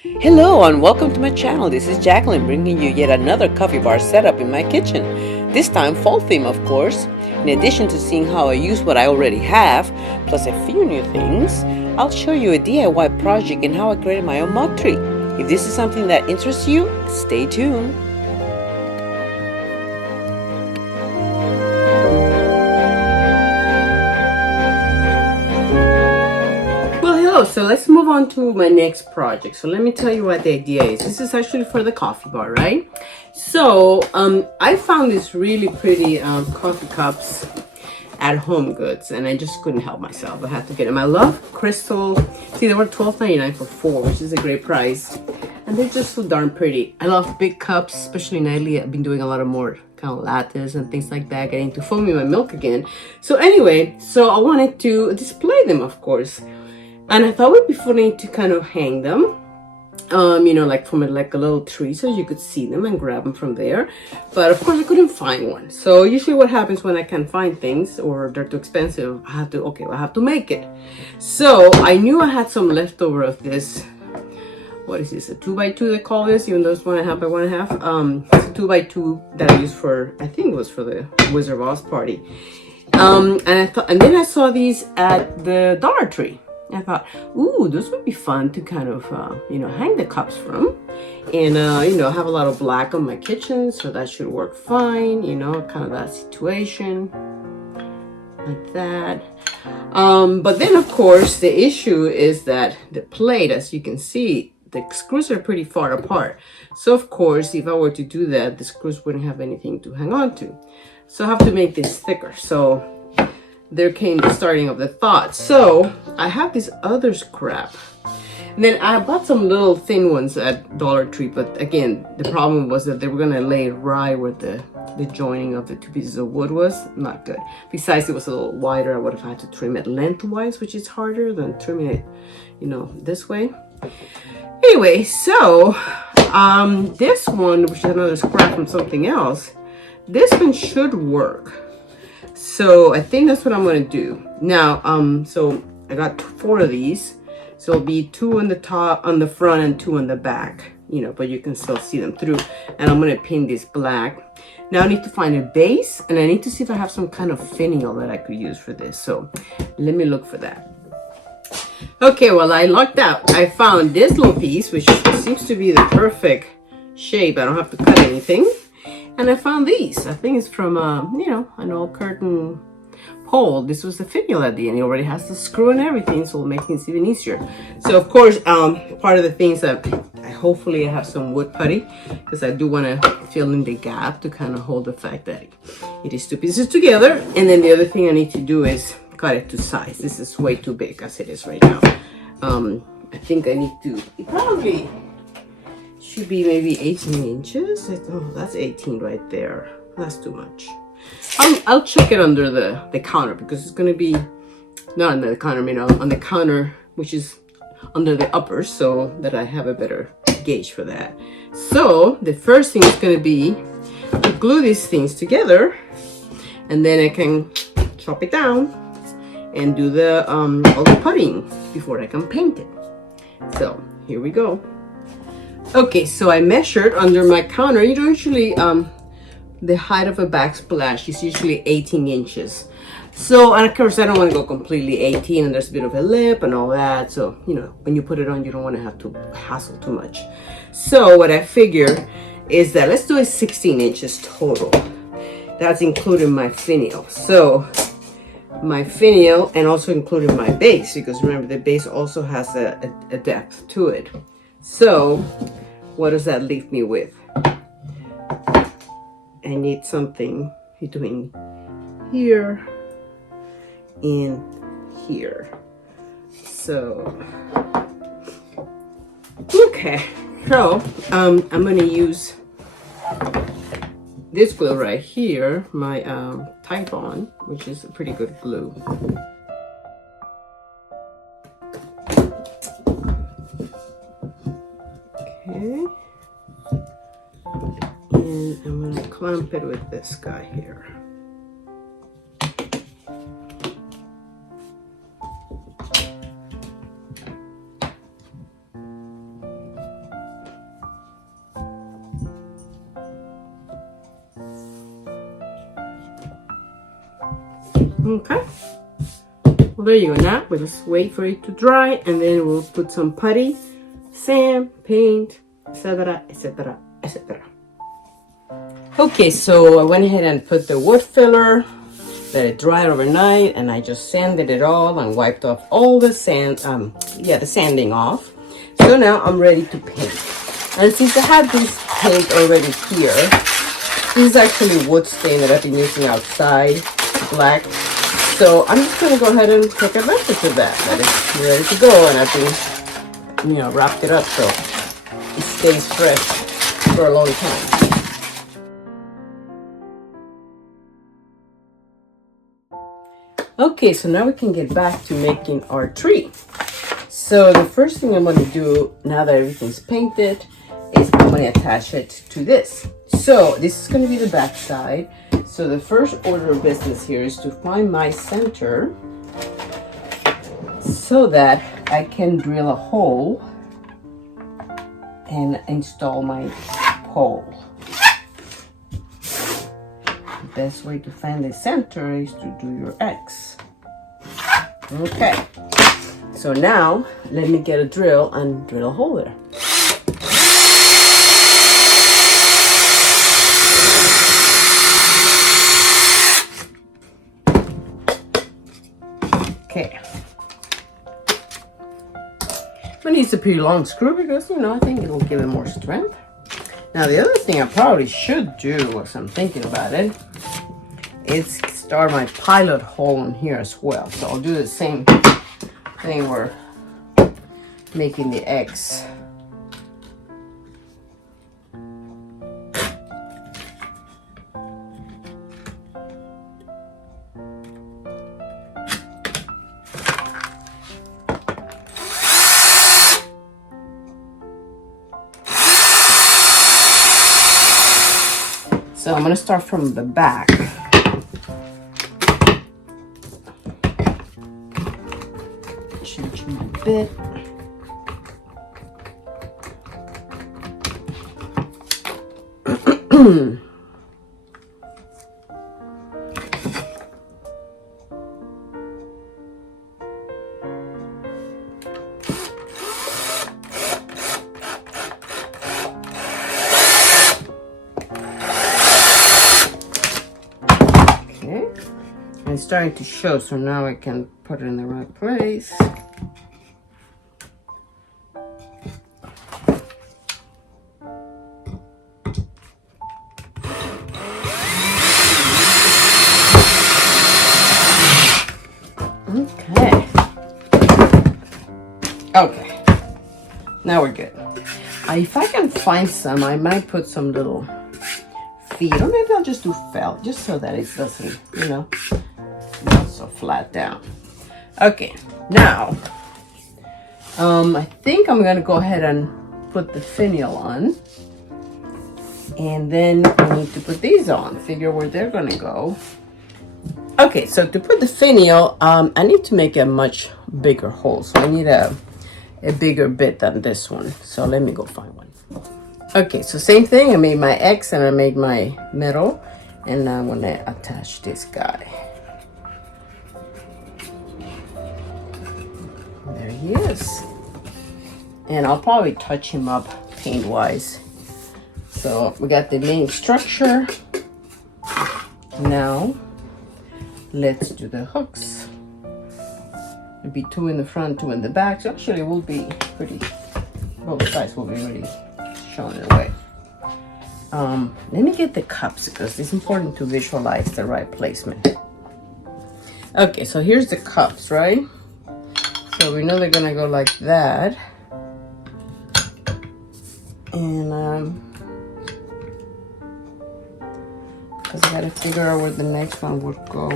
Hello and welcome to my channel. This is Jacqueline bringing you yet another coffee bar setup in my kitchen. This time fall theme, of course. In addition to seeing how I use what I already have, plus a few new things, I'll show you a DIY project and how I created my own mug tree. If this is something that interests you, stay tuned. So let's move on to my next project. So let me tell you what the idea is. This is actually for the coffee bar, right? So I found these really pretty coffee cups at Home Goods, and I just couldn't help myself. I had to get them. I love crystal. See, they were $12.99 for 4, which is a great price, and they're just so darn pretty. I love big cups, especially lately. I've been doing a lot of more kind of lattes and things like that, getting to foaming my milk again. So anyway, so I wanted to display them, of course. And I thought it would be funny to kind of hang them, you know, like from a little tree, so you could see them and grab them from there. But of course I couldn't find one. So usually what happens when I can't find things or they're too expensive, I have to make it. So I knew I had some leftover of this. What is this? A 2x2 they call this, even though it's 1.5 by 1.5. It's a 2x2 that I used for, I think it was for the Wizard of Oz party. And then I saw these at the Dollar Tree. I thought, ooh, this would be fun to kind of, you know, hang the cups from. And, you know, I have a lot of black on my kitchen, so that should work fine, you know, kind of that situation. Like that. But then, of course, the issue is that the plate, as you can see, the screws are pretty far apart. So, of course, if I were to do that, the screws wouldn't have anything to hang on to. So I have to make this thicker. So there came the starting of the thought. So I have this other scrap. And then I bought some little thin ones at Dollar Tree, but again, the problem was that they were gonna lay right where the joining of the two pieces of wood was. Not good. Besides, it was a little wider. I would have had to trim it lengthwise, which is harder than trimming it, you know, this way. Anyway, so this one, which is another scrap from something else, this one should work. So I think that's what I'm going to do. Now, so I got 4 of these. So it'll be 2 on the top, on the front, and 2 on the back, you know, but you can still see them through. And I'm going to paint this black. Now I need to find a base, and I need to see if I have some kind of finial that I could use for this. So let me look for that. Okay, well, I lucked out. I found this little piece, which seems to be the perfect shape. I don't have to cut anything. And I found these. I think it's from, you know, an old curtain pole. This was the finial at the end. It already has the screw and everything, so it'll make things even easier. So, of course, part of the things that hopefully I have some wood putty, because I do want to fill in the gap to kind of hold the fact that it is 2 pieces together. And then the other thing I need to do is cut it to size. This is way too big as it is right now. I think I need to, it probably should be maybe 18 inches. Oh, that's 18 right there. That's too much. I'll check it under the counter, because it's going to be not under the counter, you know, on the counter, which is under the upper, so that I have a better gauge for that. So the first thing is going to be to glue these things together, and then I can chop it down and do the all the puttying before I can paint it. So here we go. Okay, so I measured under my counter. You know, usually the height of a backsplash is usually 18 inches. So, and of course, I don't want to go completely 18, and there's a bit of a lip and all that. So, you know, when you put it on, you don't want to have to hassle too much. So what I figure is that let's do it 16 inches total. That's including my finial. So my finial, and also including my base, because remember, the base also has a depth to it. So what does that leave me with? I need something between here and here. So, okay. So, I'm going to use this glue right here, my Type On, which is a pretty good glue. Okay, and I'm going to clamp it with this guy here. Okay. Well, there you go. Now we'll just wait for it to dry, and then we'll put some putty, sand, paint, etc., etc., etc. Okay, so I went ahead and put the wood filler, let it dry overnight, and I just sanded it all and wiped off all the sand, the sanding off. So now I'm ready to paint. And since I have this paint already here, this is actually wood stain that I've been using outside, black. So I'm just gonna go ahead and take advantage of that. That it's ready to go, and I've been, wrapped it up so it stays fresh for a long time. Okay, so now we can get back to making our tree. So the first thing I'm going to do now that everything's painted is I'm going to attach it to this. So this is going to be the back side. So the first order of business here is to find my center so that I can drill a hole and install my pole. The best way to find the center is to do your X. Okay, so now let me get a drill and drill a hole there. Okay. I'm gonna use a pretty long screw because, I think it'll give it more strength. Now, the other thing I probably should do, as I'm thinking about it, is start my pilot hole in here as well. So I'll do the same thing we're making the X. So I'm going to start from the back. Change my bit. It's starting to show, so now I can put it in the right place. Okay, now we're good. If I can find some, I might put some little feet, or maybe I'll just do felt, just so that it doesn't, not so flat down. Okay, now I think I'm gonna go ahead and put the finial on, and then I need to put these on, figure where they're gonna go. Okay, so to put the finial, I need to make a much bigger hole, so I need a bigger bit than this one. So let me go find one. Okay, so same thing, I made my X and I made my metal, and now I'm gonna attach this guy. There he is. And I'll probably touch him up paint wise. So we got the main structure. Now let's do the hooks. It'll be 2 in the front, 2 in the back. So actually it will be pretty, both sides will be really shown in a way. Let me get the cups because it's important to visualize the right placement. Okay, so here's the cups, right? So we know they're gonna go like that. And because I gotta figure out where the next one would go.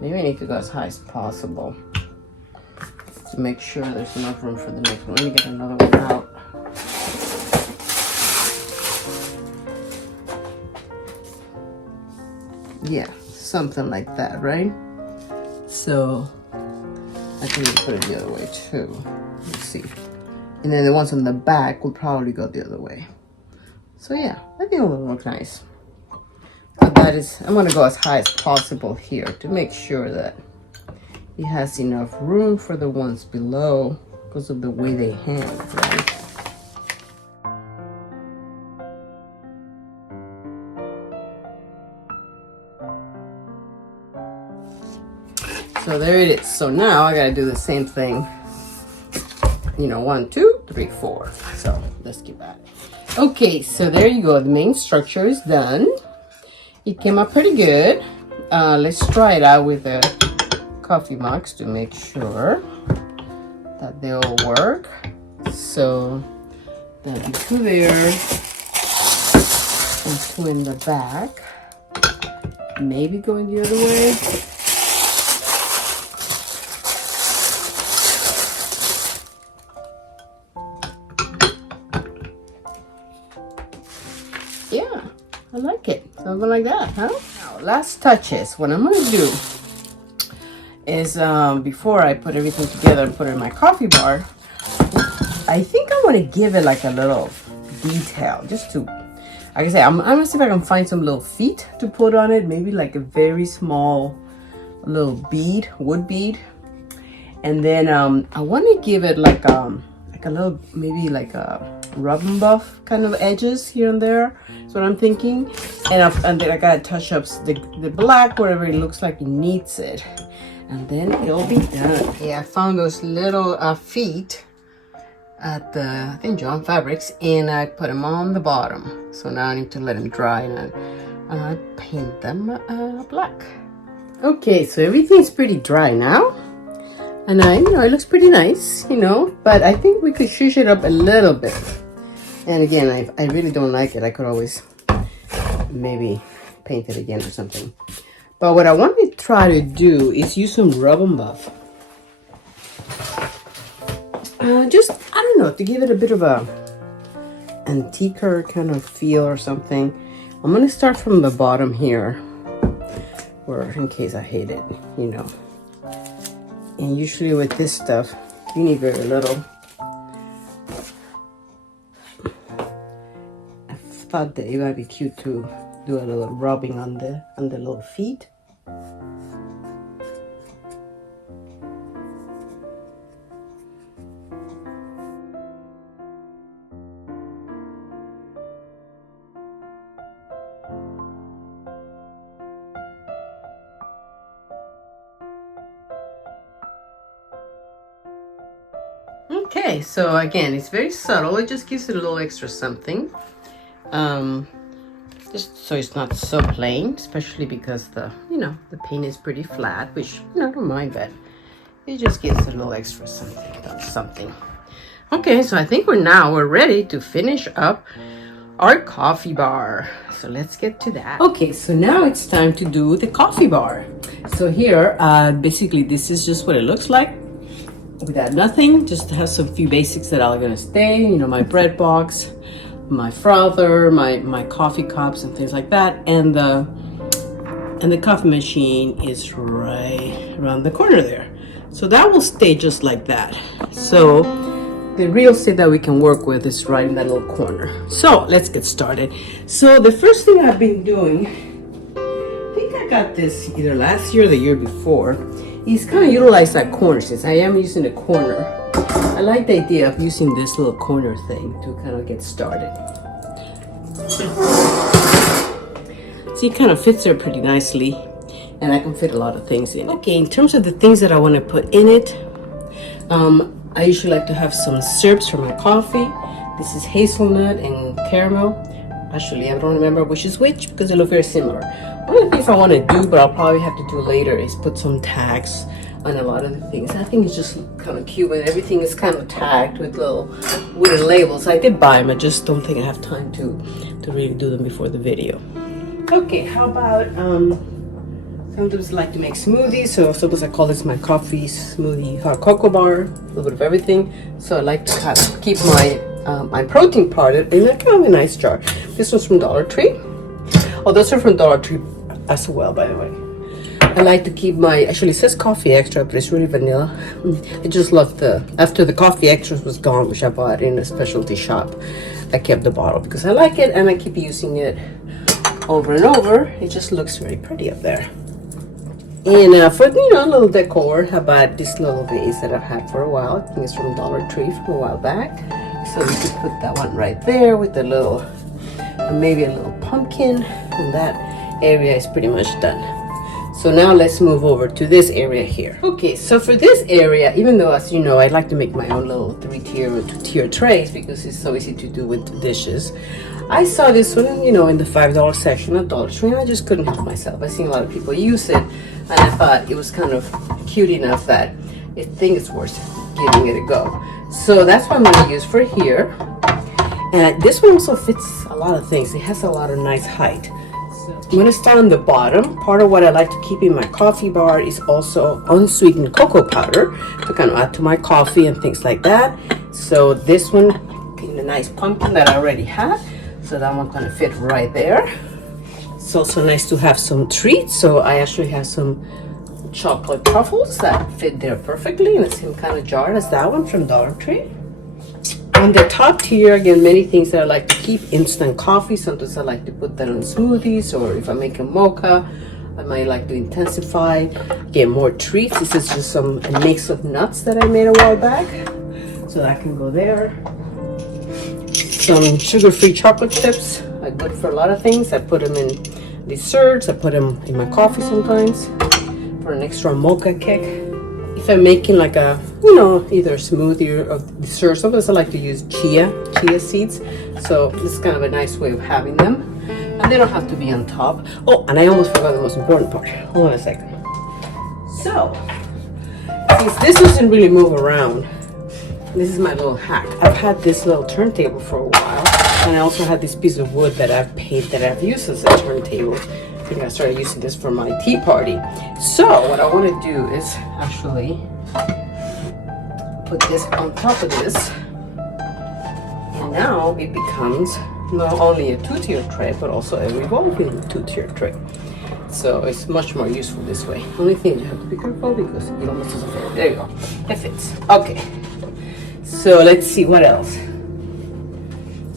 Maybe I need to go as high as possible to make sure there's enough room for the next one. Let me get another one out. Yeah, something like that, right? So I think we put it the other way too. Let's see. And then the ones on the back will probably go the other way. So yeah, I think it will look nice. Put I'm gonna go as high as possible here to make sure that it has enough room for the ones below because of the way they hang, right? So there it is. So now I gotta do the same thing. You know, 1, 2, 3, 4. So let's get at it. Okay, so there you go. The main structure is done. It came out pretty good. Let's try it out with the coffee mugs to make sure that they all work. So that'll be 2 there and 2 in the back. Maybe going the other way. Yeah, I like it. Something like that, huh? Now, last touches. What I'm gonna do is before I put everything together and put it in my coffee bar, I think I want to give it like a little detail, just to, like I say, I'm gonna see if I can find some little feet to put on it, maybe like a very small little bead, wood bead, and then I want to give it like a little, maybe like a rub and buff kind of edges here and there. That's what I'm thinking. And then I gotta touch up the black wherever it looks like it needs it, and then it'll be done. Yeah, I found those little feet at the, I think, John Fabrics, and I put them on the bottom. So now I need to let them dry and I paint them black. Okay, so everything's pretty dry now. And you know, it looks pretty nice, you know, but I think we could shush it up a little bit. And again, I really don't like it. I could always maybe paint it again or something. But what I want to try to do is use some rub and buff. Just, I don't know, to give it a bit of a antiquer kind of feel or something. I'm going to start from the bottom here, or in case I hate it, you know. And usually with this stuff, you need very little. I thought that it might be cute to do a little rubbing on the little feet. Okay, so again, it's very subtle. It just gives it a little extra something. Just so it's not so plain, especially because the paint is pretty flat, which, you know, I don't mind, but it just gives it a little extra something. Okay, so I think we're ready to finish up our coffee bar. So let's get to that. Okay, so now it's time to do the coffee bar. So here, basically, this is just what it looks like. Without nothing, just has some few basics that are gonna stay. You know, my bread box, my frother, my coffee cups and things like that, and the coffee machine is right around the corner there. So that will stay just like that. So the real estate that we can work with is right in that little corner. So let's get started. So the first thing I've been doing, I think I got this either last year or the year before, is kind of utilize that corner. Since I am using the corner, I like the idea of using this little corner thing to kind of get started. See, it kind of fits there pretty nicely, and I can fit a lot of things in it. Okay, in terms of the things that I want to put in it, I usually like to have some syrups for my coffee. This is hazelnut and caramel. Actually, I don't remember which is which because they look very similar. One of the things I want to do, but I'll probably have to do later, is put some tags on a lot of the things. I think it's just kind of cute when everything is kind of tagged with little wooden labels. I did buy them, I just don't think I have time to really do them before the video. Okay, how about, sometimes I like to make smoothies, so sometimes I call this my coffee smoothie hot cocoa bar, a little bit of everything. So I like to kind of keep my protein part in a kind of a nice jar. This one's from Dollar Tree. Oh, those are from Dollar Tree as well, by the way. I like to keep actually it says coffee extra, but it's really vanilla. I just love after the coffee extras was gone, which I bought in a specialty shop, I kept the bottle because I like it and I keep using it over and over, it just looks very pretty up there. And for a little decor, how about this little vase that I've had for a while? I think it's from Dollar Tree from a while back. So we could put that one right there with a little, maybe a little pumpkin, and that area is pretty much done. So now let's move over to this area here. Okay, so for this area, even though, as you know, I like to make my own little 3-tier or 2-tier trays because it's so easy to do with dishes, I saw this one, in the $5 section at Dollar Tree, and I just couldn't help myself. I've seen a lot of people use it, and I thought it was kind of cute enough that I think it's worth giving it a go. So that's what I'm going to use for here. And this one also fits a lot of things. It has a lot of nice height. I'm going to start on the bottom. Part of what I like to keep in my coffee bar is also unsweetened cocoa powder to kind of add to my coffee and things like that. So this one, in a nice pumpkin that I already had. So that one's going to fit right there. It's also nice to have some treats. So I actually have some chocolate truffles that fit there perfectly in the same kind of jar as that one from Dollar Tree. On the top tier, again, many things that I like to keep. Instant coffee. Sometimes I like to put that on smoothies, or if I make a mocha, I might like to intensify, get more treats. This is just a mix of nuts that I made a while back. So that can go there. Some sugar-free chocolate chips are good for a lot of things. I put them in desserts. I put them in my coffee sometimes for an extra mocha kick. If I'm making like a, either a smoothie or a dessert, sometimes I like to use chia seeds. So this is kind of a nice way of having them. And they don't have to be on top. Oh, and I almost forgot the most important part. Hold on a second. So, since this doesn't really move around, this is my little hack. I've had this little turntable for a while, and I also had this piece of wood that I've used as a turntable. I think I started using this for my tea party. So what I want to do is actually put this on top of this, and now it becomes not only a 2-tier tray but also a revolving 2-tier tray. So it's much more useful this way. Only thing you have to be careful because it almost doesn't fit. There you go. It fits. Okay. So let's see what else.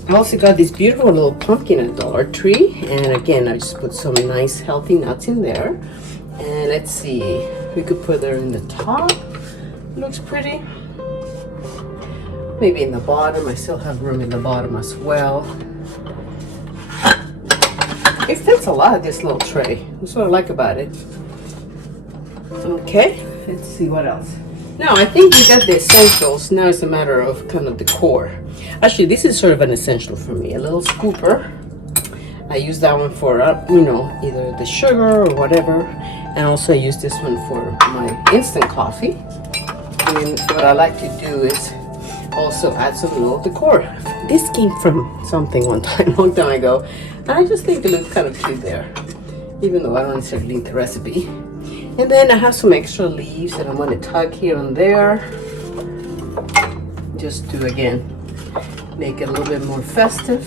I also got this beautiful little pumpkin at Dollar Tree, and again I just put some nice healthy nuts in there. And let's see, we could put her in the top. Looks pretty. Maybe in the bottom. I still have room in the bottom as well. It fits a lot of this little tray. That's what I like about it. Okay, let's see what else. Now I think we got the essentials. Now it's a matter of kind of decor. Actually, this is sort of an essential for me. A little scooper. I use that one for, either the sugar or whatever. And also I use this one for my instant coffee. And what I like to do is also add some little decor. This came from something one time, long time ago. And I just think it looks kind of cute there. Even though I don't necessarily link the recipe. And then I have some extra leaves that I'm going to tuck here and there. Just to, again, make it a little bit more festive.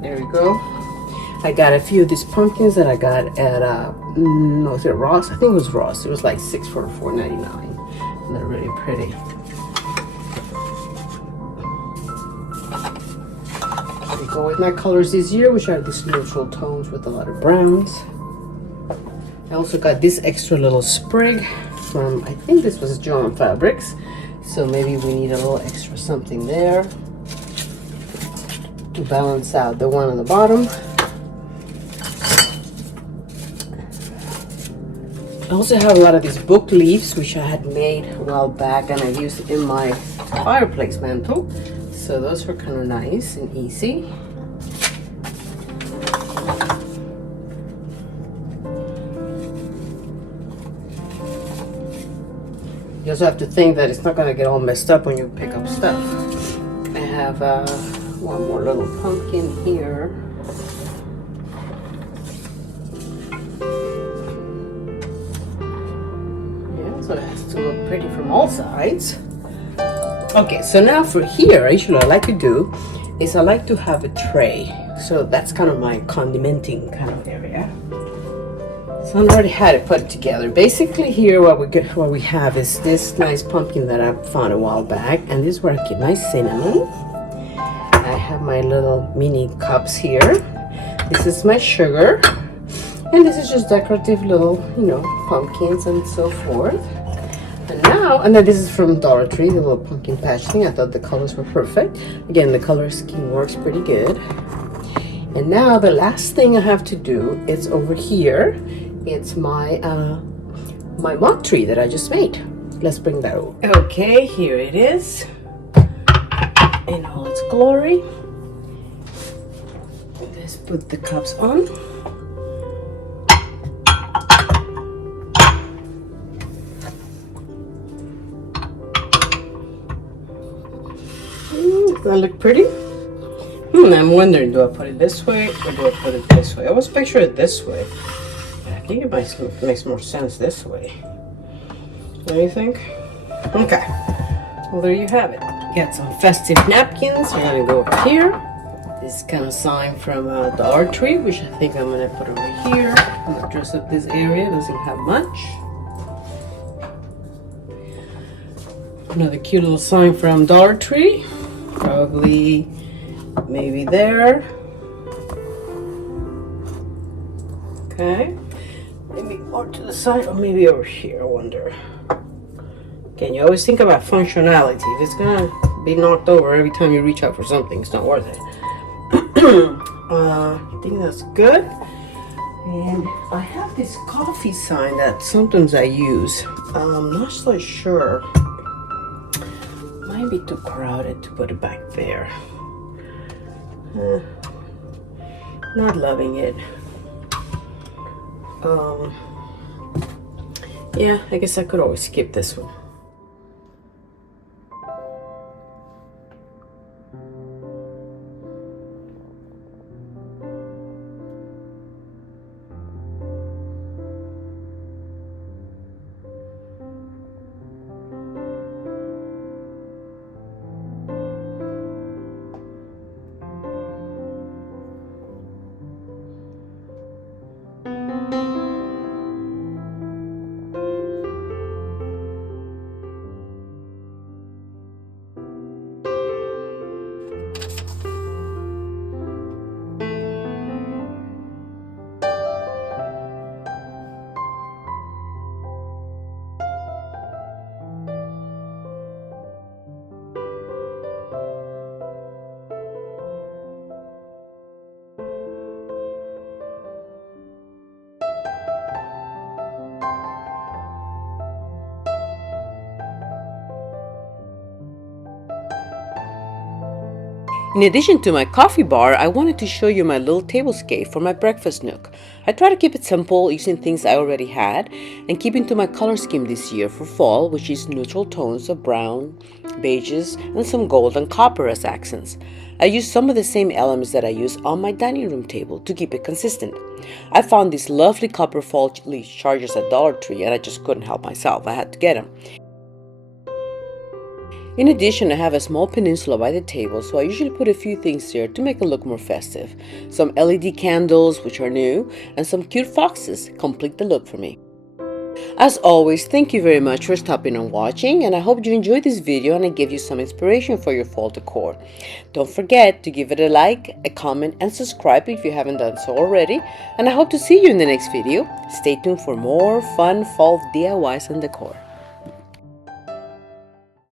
There we go. I got a few of these pumpkins that I got at, was it Ross? I think it was Ross. It was like 6 for $4.99. And they're really pretty. Go with my colors this year, which are these neutral tones with a lot of browns. I also got this extra little sprig from, I think this was John Fabrics, so maybe we need a little extra something there to balance out the one on the bottom. I also have a lot of these book leaves, which I had made a while back and I used in my fireplace mantle. So those were kind of nice and easy. You also have to think that it's not going to get all messed up when you pick up stuff. I have one more little pumpkin here. Yeah, so it has to look pretty from all sides. Okay, so now for here, usually what I like to do is I like to have a tray. So that's kind of my condimenting kind of area. So I already had it put together. Basically here what we have is this nice pumpkin that I found a while back. And this is where I keep my cinnamon. I have my little mini cups here. This is my sugar. And this is just decorative little, pumpkins and so forth. And then this is from Dollar Tree, the little pumpkin patch thing. I thought the colors were perfect. Again, the color scheme works pretty good. And now the last thing I have to do is over here. It's my my mug tree that I just made. Let's bring that over. Okay, here it is in all its glory. Let's put the cups on. Does that look pretty? I'm wondering, do I put it this way or do I put it this way? I always picture it this way. I think it makes more sense this way. What do you think? Okay. Well, there you have it. Got some festive napkins. We're gonna go up here. This kind of sign from Dollar Tree, which I think I'm gonna put over here. I'm gonna dress up this area. Doesn't have much. Another cute little sign from Dollar Tree. Probably maybe there. Okay. Maybe more to the side or maybe over here, I wonder. Again, you always think about functionality. If it's gonna be knocked over every time you reach out for something, it's not worth it. I think that's good. And I have this coffee sign that sometimes I use. I'm not so sure. Might be too crowded to put it back there. Not loving it. Yeah, I guess I could always skip this one. In addition to my coffee bar, I wanted to show you my little tablescape for my breakfast nook. I try to keep it simple using things I already had and keeping to my color scheme this year for fall, which is neutral tones of brown, beiges, and some gold and copper as accents. I used some of the same elements that I use on my dining room table to keep it consistent. I found these lovely copper fall leaf chargers at Dollar Tree and I just couldn't help myself. I had to get them. In addition, I have a small peninsula by the table, so I usually put a few things there to make it look more festive. Some LED candles, which are new, and some cute foxes complete the look for me. As always, thank you very much for stopping and watching, and I hope you enjoyed this video and I gave you some inspiration for your fall decor. Don't forget to give it a like, a comment, and subscribe if you haven't done so already, and I hope to see you in the next video. Stay tuned for more fun fall DIYs and decor.